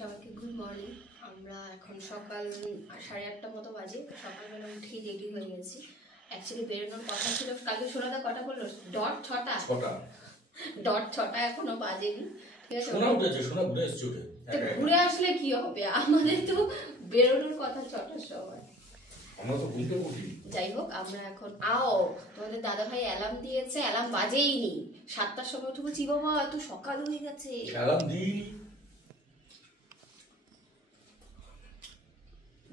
সবাইকে good morning. আমরা এখন সকাল 8:30টার মতো বাজে। সকালবেলা উঠে রেডি হয়ে গেছি। অ্যাকচুয়ালি বেরোনোর কথা ছিল কালকে। সোনাদা কটা বললো? ডট 6টা। ডট 6টা এখনো বাজেনি। ঠিক আছে, সোনা উঠেছে, সোনা ঘুরে এসেছে। ঘুরে আসলে কি হবে, আমাদের তো বেরোনোর কথা 6টার সময়। আমরা তো ঘুরতে উঠি। যাই হোক, আমরা এখন তোমাদের দাদা ভাই অ্যালার্ম দিয়েছে, অ্যালার্ম বাজেইনি। 7টার সময় উঠে বলছি বাবা এত সকাল হয়ে গেছে। অ্যালার্ম দিই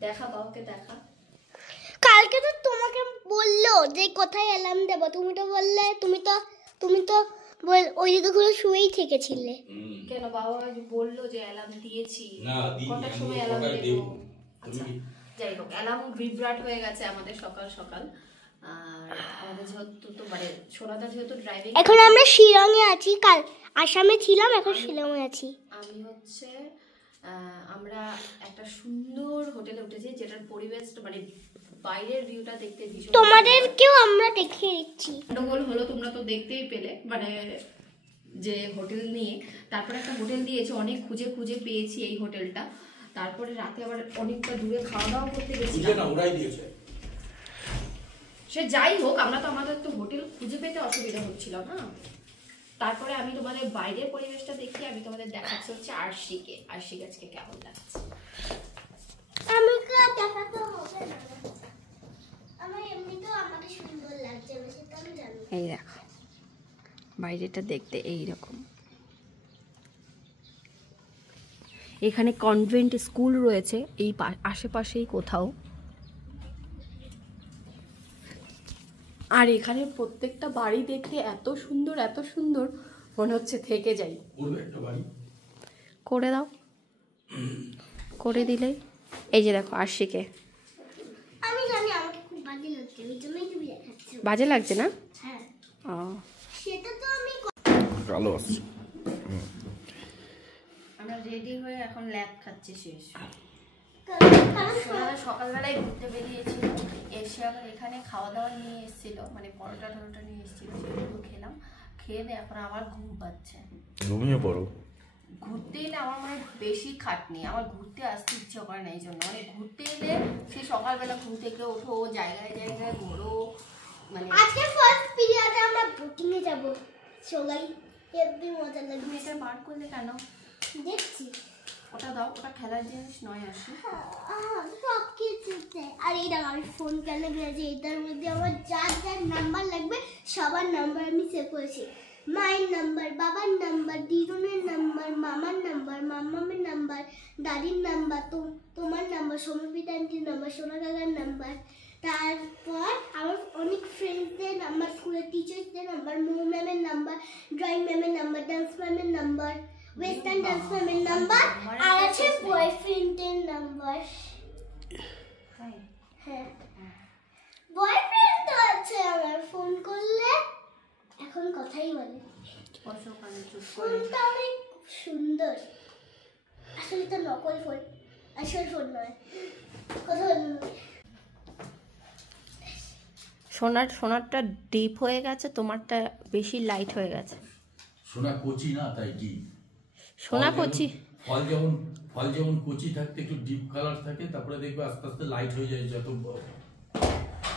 দেখা, বাবাকে দেখা। কালকে তো তোমাকে বললো যে কোথায় অ্যালার্ম দেব, তুমি তো বললে তুমি তো ওইদিকে ঘুরে শুয়েই থেকেছিলে। কেন বাবা বললো যে অ্যালার্ম দিয়েছি, কটার সময় অ্যালার্ম দেব? আচ্ছা যাই হোক, অ্যালার্ম ভিব্রাট হয়ে গেছে আমাদের সকাল সকাল। আর আমাদের যেহেতু তো মানে সোনাদা যেহেতু ড্রাইভিং, এখন আমরা শিলংয়ে আছি, কাল আসামে ছিলাম, এখন শিলংয়ে আছি। আমি হচ্ছে আমরা একটা সুন্দর হোটেলে উঠেছি, যেটার পরিবেশটা মানে বাইরের ভিউটা দেখতে ভীষণ। তোমাদেরকেও আমরা দেখিয়ে দিচ্ছি। গন্ডগোল হলো, তোমরা তো দেখতেই পেলে, মানে যে হোটেল নিয়ে। তারপরে একটা হোটেল দিয়েছে, অনেক খুঁজে খুঁজে পেয়েছি এই হোটেলটা। তারপরে রাতে আবার অনেকটা দূরে খাওয়া দাওয়া করতে গেছিলাম। সে যাই হোক, আমরা তো আমাদের তো হোটেল খুঁজে পেতে অসুবিধা হচ্ছিল না। তারপরে আমি তোমাদের বাইরের পরিবেশটা দেখি, আমি তোমাদের দেখাচ্ছি হচ্ছে আরশিকে। আরশিকে আজকে কেমন লাগছে আমাকে দেখাতে হবে না, আমার এমনিতেও আমাকে সুন্দর লাগছে, বেশি তো আমি জানি। এই দেখো বাইরেটা দেখতে এইরকম। এখানে কনভেন্ট স্কুল রয়েছে এই আশেপাশেই কোথাও। আর এখানে প্রত্যেকটা বাড়ি দেখতে এত সুন্দর এত সুন্দর, মনে হচ্ছে থেকে যাই। করে দাও, করে দিলেই। এই যে দেখো আরশিকে, আমি জানি আমাকে খুব বাজে লাগছে, ওই জন্যই তুমি দেখাচ্ছ। বাজে লাগছে না? হ্যাঁ সেটা তো আমি ভালো আছে। আমরা রেডি হয়ে এখন ল্যাব খাচ্ছি শেষ। সকালবেলায় ঘুরতে বেরিয়েছিল, এসে আবার এখানে খাওয়া দাওয়া নিয়ে এসেছিল, মানে পরোটা টরোটা নিয়ে এসেছিল, সেগুলো খেলাম। খেয়ে দিয়ে এখন আবার ঘুম পাচ্ছে। ঘুমিয়ে পড়ো। ঘুরতে এলে আমার মানে বেশি খাটনি, আমার ঘুরতে আসতে ইচ্ছে করে না। এই জন্য মানে ঘুরতে এলে সে সকালবেলা ঘুম থেকে ওঠো, জায়গায় জায়গায় ঘোরো। মানে আজকে ফার্স্ট পিরিয়ডে আমরা বোটিং এ যাব, সবাই হেভি মজা লাগবে। এটা বার করলে কেন? দেখছি। ওটা দাও, ওটা খেলার জিনিস নয়। আসি সব কিছুতে। আর এইটা আমি ফোন কেন গেছি, এটার মধ্যে আমার যার যার নাম্বার লাগবে সবার নাম্বার আমি সেভ করেছি। মায়ের নাম্বার, বাবার নাম্বার, দিদুনের নাম্বার, মামার নাম্বার, মামামের নাম্বার, দাদির নাম্বার, তোমার নাম্বার, সমর্পিতা আন্টির নাম্বার, সোনা কাকার নাম্বার। তারপর আমার অনেক ফ্রেন্ডসদের নাম্বার, স্কুলের টিচার্সদের নাম্বার, মৌ ম্যামের নাম্বার, ড্রয়িং ম্যামের নাম্বার, ডান্স ম্যামের নাম্বার, ওয়েস্টার্ন ডান্স ম্যামের নাম্বার, আর আছে বয়ফ্রেন্ডের নাম্বার। হ্যাঁ বয়ফ্রেন্ড তো আছে আমার, ফোন করলে এখন কথাই বলে। ফোনটা অনেক সুন্দর, আসলে তো নকল ফোন, আসল ফোন নয়। কথা সোনারটা ডিপ হয়ে গেছে, তোমারটা বেশি লাইট হয়ে গেছে। সোনা কচি না, তাই ডিপ। সোনা কচি, ফল যেমন কচি থাকতে একটু ডিপ কালার থাকে, তারপরে দেখবে আস্তে আস্তে লাইট হয়ে যায়, যত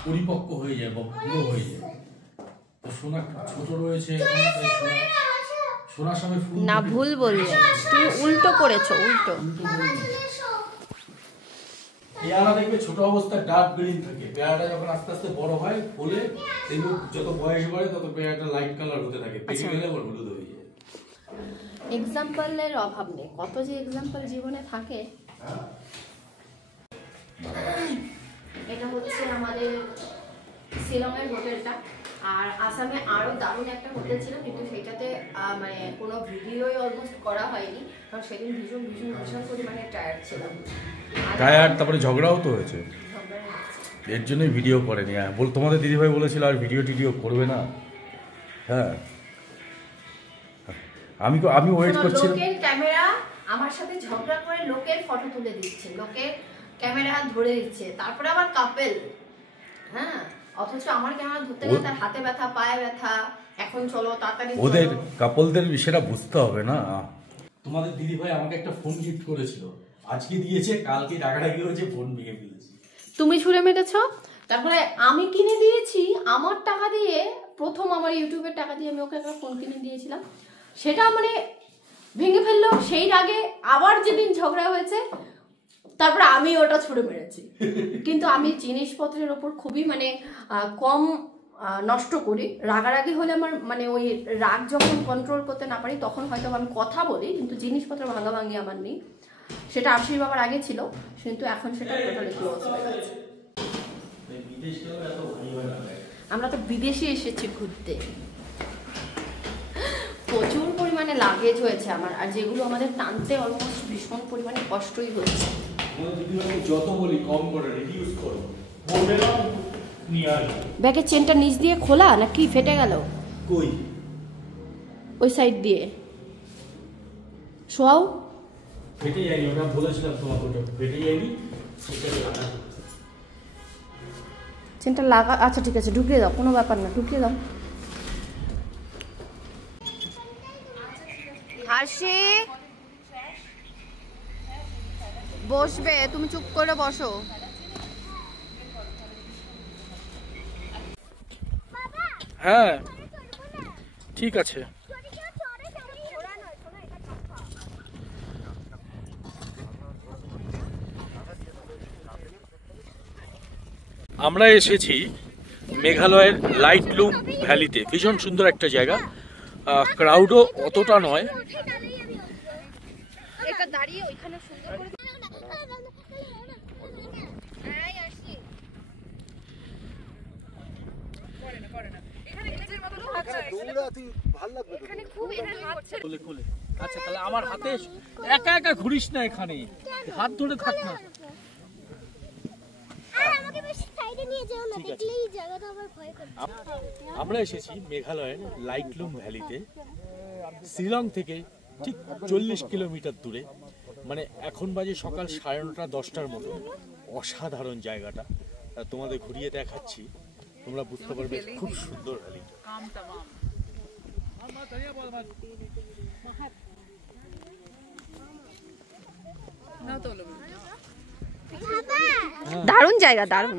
পরিপক্ক হয়ে যায় বা পুরো হয়ে যায়। তো সোনা ছোট রয়েছে, সোনার সামনে ফুল না, ভুল বললে, তুমি উল্টো করেছো, উল্টো। পেয়ারা দেখবে ছোট অবস্থায় ডার্ক গ্রিন থাকে, পেয়ারাটা যখন আস্তে আস্তে বড় হয় ফলে দেখবে যত বয়স বাড়ে তত পেয়ারাটা লাইট কালার হতে থাকে, পেকে গেলে আবার হলুদ হয়ে যায়। এক্সাম্পলের অভাব নেই, কত যে এক্সাম্পল জীবনে থাকে। এটা হচ্ছে আমাদের শিলংয়ের হোটেলটা। আর আসামে আরো দারুণ একটা হোটেল ছিল, কিন্তু সেটাতে মানে কোনো ভিডিওই অলমোস্ট করা হয়নি, কারণ সেদিন ভীষণ ভীষণ ভীষণ পরিমাণে টায়ার্ড ছিলাম। টায়ার্ড, তারপরে ঝগড়াও তো হয়েছে, এর জন্যই ভিডিও করেনি। তোমাদের দিদিভাই বলেছিল আর ভিডিও করবে না। হ্যাঁ আমি ওয়েট করছি। লোকের ক্যামেরা আমার সাথে ঝগড়া করে লোকের ফটো তুলে দিচ্ছে, লোকের ক্যামেরা ধরে দিচ্ছে, তারপরে আবার কাপেল। হ্যাঁ, অথচ আমার ক্যামেরা ধরতে গেলে তার হাতে ব্যথা, পায়ে ব্যথা। এখন চলো তাড়াতাড়ি, ওদের কাপলদের সেটা বুঝতে হবে না। তোমাদের দিদিভাই আমাকে একটা ফোন গিফট করেছিল, আজকে দিয়েছে, কালকে রাগারাগি হয়েছে, ফোন ভেঙে ফেলেছি। তুমি ছুঁড়ে মেরেছ, তারপরে আমি কিনে দিয়েছি আমার টাকা দিয়ে, প্রথম আমার ইউটিউবের টাকা দিয়ে আমি ওকে একটা ফোন কিনে দিয়েছিলাম, সেটা মানে ভেঙে ফেললো। সেই রাগে আবার যেদিন ঝগড়া হয়েছে তারপরে আমি ওটা ছুঁড়ে মেরেছি। কিন্তু আমি জিনিসপত্রের ওপর খুবই মানে কম নষ্ট করি। রাগারাগি হলে আমার মানে ওই রাগ যখন কন্ট্রোল করতে না পারি তখন হয়তো আমি কথা বলি, কিন্তু জিনিসপত্র ভাঙাভাঙি আমার নেই। সেটা আশির বাবার আগে ছিল, কিন্তু এখন সেটা টোটালি ক্লোজ হয়ে গেছে। আমরা তো বিদেশে এসেছি ঘুরতে, প্রচুর পরিমাণে লাগেজ হয়েছে আমার, আর যেগুলো আমাদের টানতে অলমোস্ট ভীষণ পরিমাণে কষ্টই হচ্ছে। যত বলি কম করে রিডিউস করো, ব্যাগের চেনটা নিচ দিয়ে খোলা নাকি ফেটে গেল? কই ওই সাইড দিয়ে শোয়াও। ফেটে যায়নি, ওটা বলেছিলাম তোমাকে, ওটা ফেটে যায়নি। চেনটা লাগা, আচ্ছা ঠিক আছে, ঢুকিয়ে দাও, কোনো ব্যাপার না, ঢুকিয়ে দাও। হাসি বসবে, তুমি চুপ করে বসো। হ্যাঁ ঠিক আছে। আমরা এসেছি মেঘালয়ের লাইটলুম ভ্যালিতে, ভীষণ সুন্দর একটা জায়গা, ক্রাউডও অতটা নয়। এটা দাঁড়িয়ে ওইখানে সুন্দর করে আচ্ছা তাহলে আমার হাতে একা একা ঘুরিস না, এখানে হাত ধরে থাক না। আমরা এসেছি মেঘালয়ের লাইটলুম ভ্যালিতে, শিলং থেকে ঠিক 40 কিলোমিটার দূরে। মানে এখন বাজে সকাল 9:30 10টার মতো। অসাধারণ জায়গাটা, তোমাদের ঘুরিয়ে দেখাচ্ছি, তোমরা বুঝতে পারবে খুব সুন্দর ভ্যালিটা। দারুণ জায়গা, দারুণ।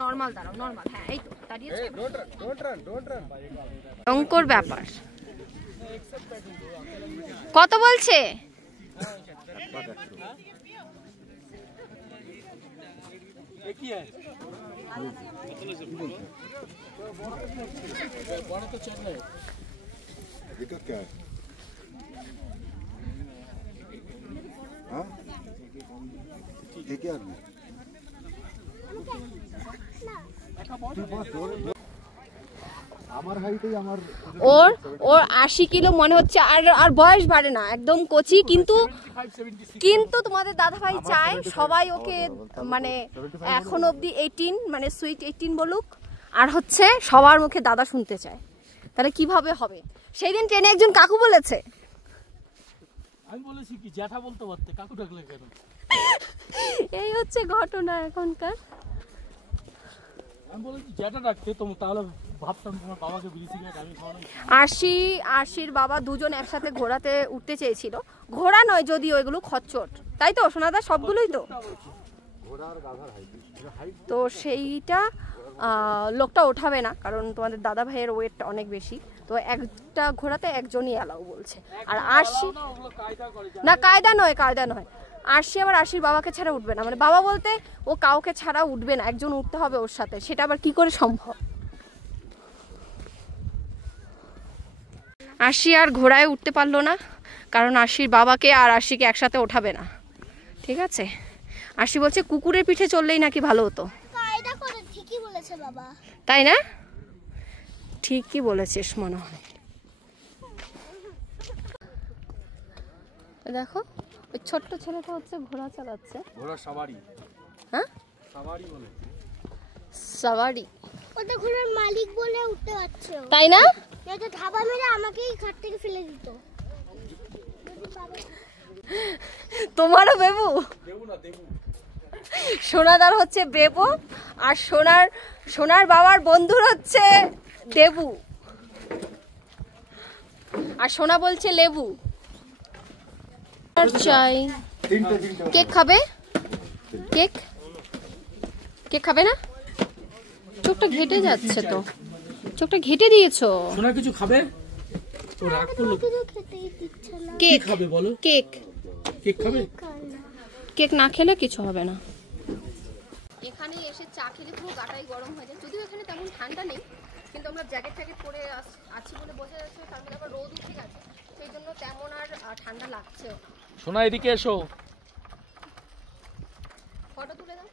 নরমাল দাঁড়াও, নরমাল, হ্যাঁ এই তো দাঁড়িয়েছে। ভয়ঙ্কর ব্যাপার। কত বলছে? दिक्कत क्या है? हाँ ठीक है आदमी আমার হাইটেই আমার ওর 80 কিলো মনে হচ্ছে, আর বয়স বাড়ে না, একদম কচি। কিন্তু তোমাদের দাদাভাই চায় সবাই ওকে মানে এখন অবধি 18 মানে সুইট 18 বলুক, আর হচ্ছে সবার মুখে দাদা শুনতে চায়। তাহলে কিভাবে হবে? সেই দিন ট্রেনে একজন কাকু বলেছে, আমি বলেছি কি জ্যাঠা বলতে পারতে, কাকু ডাকলে কেন? এই হচ্ছে ঘটনা এখনকার। আমি বলেছি জ্যাঠা ডাকতে, তাহলে ভাবতাম তোমার বাবাকে বিড়ি সিগারেট আমি খাওয়ানো। আরশির বাবা দুজন একসাথে ঘোড়াতে উঠতে চেয়েছিল। ঘোড়া নয় যদিও, এগুলো খচ্চর, তাই তো সোনাদা? সবগুলোই তো। তো সেইটা লোকটা ওঠাবে না, কারণ তোমাদের দাদা ভাইয়ের ওয়েট অনেক বেশি, তো একটা ঘোড়াতে একজনই অ্যালাউ বলছে। আর আরশি না, কায়দা নয়, কায়দা নয়। আরশি আবার আরশির বাবাকে ছাড়া উঠবে না, মানে বাবা বলতে ও কাউকে ছাড়া উঠবে না, একজন উঠতে হবে ওর সাথে। সেটা আবার কি করে সম্ভব? আরশি আর ঘোড়ায় উঠতে পারলো না, কারণ আরশির বাবাকে আর আরশিকে একসাথে ওঠাবে না। ঠিক আছে, আরশি বলছে কুকুরের পিঠে চললেই নাকি ভালো হতো। ঠিকই বলেছে বাবা, তাই না? ঠিকই বলেছিস মনে হয়। দেখো ওই ছোট্ট ছেলেটা হচ্ছে ঘোড়া চালাচ্ছে। ঘোড়া সাওয়ারি। হ্যাঁ সাওয়ারি বলে, সাওয়ারি। ওটা ঘোড়ার মালিক বলে উঠতে পারছে, তাই না? এটা ধাবা মেরে আমাকেই ঘাট থেকে ফেলে দিত। তোমারও বেবু? দেবু না, দেবু। সোনাদার হচ্ছে বেবু, আর সোনার বাবার বন্ধুর হচ্ছে দেবু। আর সোনা বলছে লেবু আর চাই। কেক খাবে? কেক কেক খাবে না? চোখটা ঘেটে যাচ্ছে তো, চোখটা ঘেটে দিয়েছো। সোনা কিছু খাবে? ও রাগ করলো। কেক খাবে বলো? কেক কেক খাবে? কেক না খেলে কিছু হবে না। এখানে এসে চা খেলে পুরো গাটাই গরম হয়ে যায়। যদিও এখানে তেমন ঠান্ডা নেই, কিন্তু আমরা জ্যাকেট ট্যাকেট পরে আছি বলে বোঝা যাচ্ছে, তার মধ্যে আবার রোদ উঠে গেছে, সেই জন্য তেমন আর ঠান্ডা লাগছেও না। সোনা এদিকে এসো। ফটো তুলে দাও।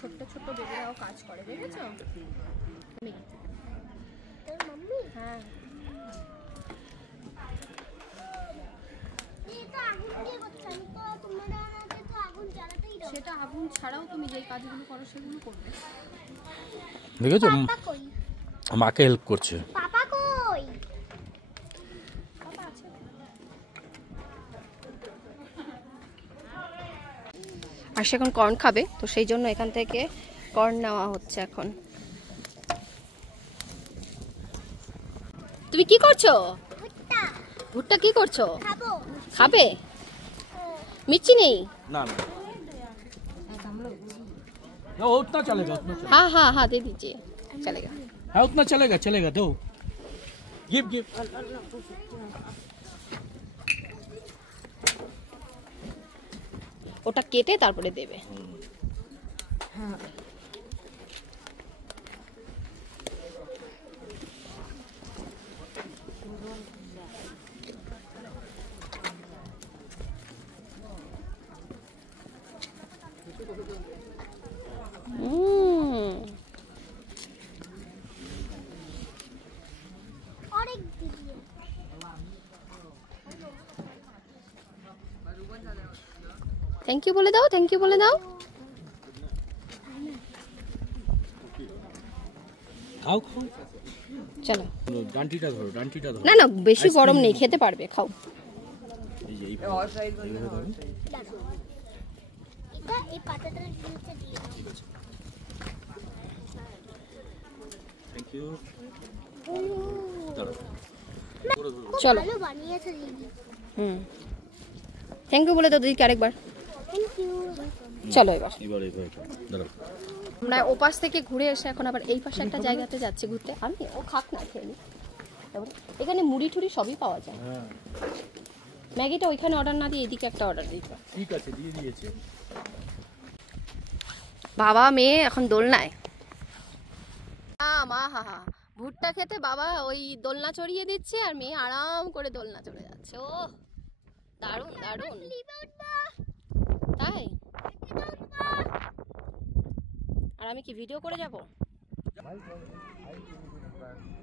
ছোট্ট ছোট্ট বেবিরাও কাজ করে, দেখেছো? হ্যাঁ, সেটা আগুন ছাড়াও তুমি যে কাজগুলো করো সেগুলো করবে। দেখেছো মাকে হেল্প করছে। পাপা কই? আর সে এখন কর্ন খাবে, তো সেই জন্য এখান থেকে কর্ন নেওয়া হচ্ছে এখন। তুমি কি করছো? ভুট্টা কি করছো? খাবে? মিষ্টি নেই? না না वो उतना चलेगा, उतना चलेगा। हाँ हाँ हाँ दे दीजिए, चलेगा। हाँ उतना चलेगा, चलेगा दो। Give give. ওটা কেটে তারপরে দেবে। থ্যাংক ইউ বলে দাও, থ্যাংক ইউ বলে দাও। খাও খাও, চলো ডান্টিটা ধরো, ডান্টিটা ধরো। না না বেশি গরম নেই, খেতে পারবে, খাও। এই যে এই এটা এই পাতাটা নিচে দিয়ে দাও। Thank you. চলো ভালো বানিয়েছে দিদি। থ্যাংক ইউ বলে দাও দিদিকে আরেকবার। Thank you. চলো এবার এবার দাঁড়াও। আমরা ওপাশ থেকে ঘুরে এসে এখন আবার এই পাশে একটা জায়গাতে যাচ্ছি ঘুরতে। আমি ও খাক না খেয়ে নি। এখানে মুড়ি টুড়ি সবই পাওয়া যায়। হ্যাঁ ম্যাগিটা ওইখানে অর্ডার না দিয়ে এদিকে একটা অর্ডার দিতে। ঠিক আছে, দিয়ে দিয়েছে। বাবা মেয়ে এখন দোলনায়। মা হা হা ভুট্টা খেতে বাবা ওই দোলনা চড়িয়ে দিচ্ছে আর মেয়ে আরাম করে দোলনা চড়ে যাচ্ছে। ও দারুণ দারুণ। তাই? আর আমি কি ভিডিও করে যাব?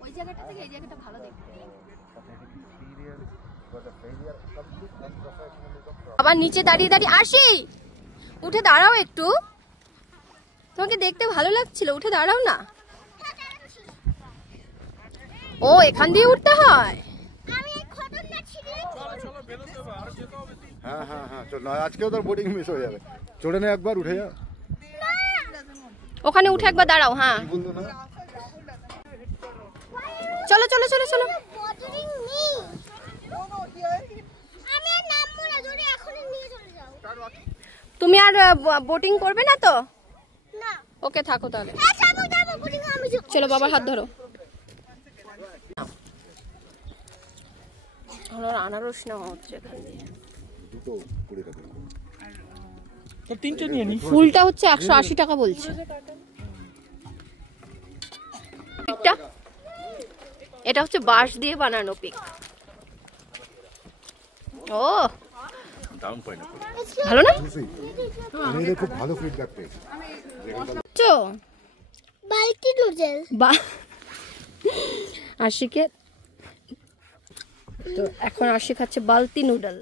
ওই জায়গাটা থেকে এই জায়গাটা ভালো দেখতে। আবার নিচে দাঁড়িয়ে দাঁড়িয়ে আসি, উঠে দাঁড়াও একটু, তোমাকে দেখতে ভালো লাগছিল, উঠে দাঁড়াও না। ও এখান দিয়ে উঠতে হয়। হ্যাঁ হ্যাঁ হ্যাঁ, চল না আজকেও তোর বোটিং মিস হয়ে যাবে। চড়ে নে একবার, উঠে যা। ওখানে উঠে একবার দাঁড়াও। হ্যাঁ বলতো না, চলো চলো চলো চলো। তুমি আর বোটিং করবে না তো? ওকে থাকো তাহলে। চলো বাবার হাত ধরো। আনারস নেওয়া হচ্ছে এখান দিয়ে। দুটো 20 টাকা। তো তিনটে নিয়ে নি। ফুলটা হচ্ছে 180 টাকা বলছে। পিকটা এটা হচ্ছে বাঁশ দিয়ে বানানো পিক। ও ডাউন পয়েন্ট ভালো না? মেয়েদের খুব ভালো ফিডব্যাক পেয়েছে। চো বালতি নুডল বা আশিকে তো এখন আশি খাচ্ছে বালতি নুডল।